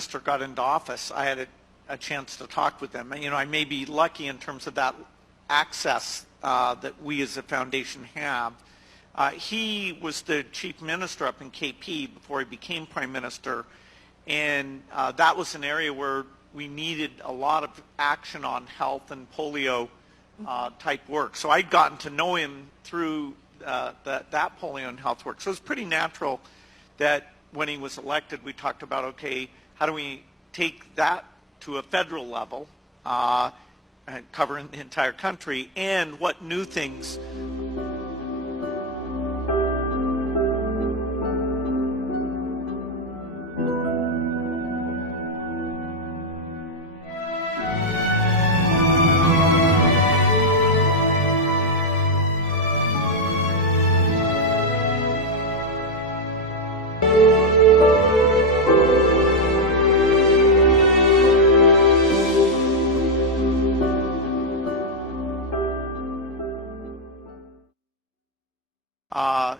minister got into office, I had a chance to talk with him. You know, I may be lucky in terms of that access that we as a foundation have. He was the chief minister up in KP before he became prime minister, and that was an area where we needed a lot of action on health and polio type work. So I'd gotten to know him through that polio and health work. So it was pretty natural that when he was elected, we talked about, okay, how do we take that to a federal level, covering the entire country, and what new things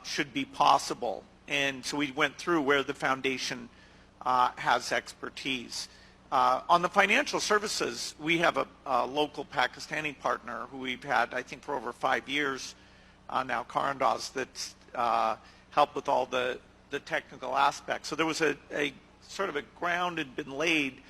should be possible. And so we went through where the foundation has expertise. On the financial services, we have a local Pakistani partner who we've had, I think, for over 5 years now, Karandaz, that's helped with all the technical aspects. So there was a sort of a ground had been laid.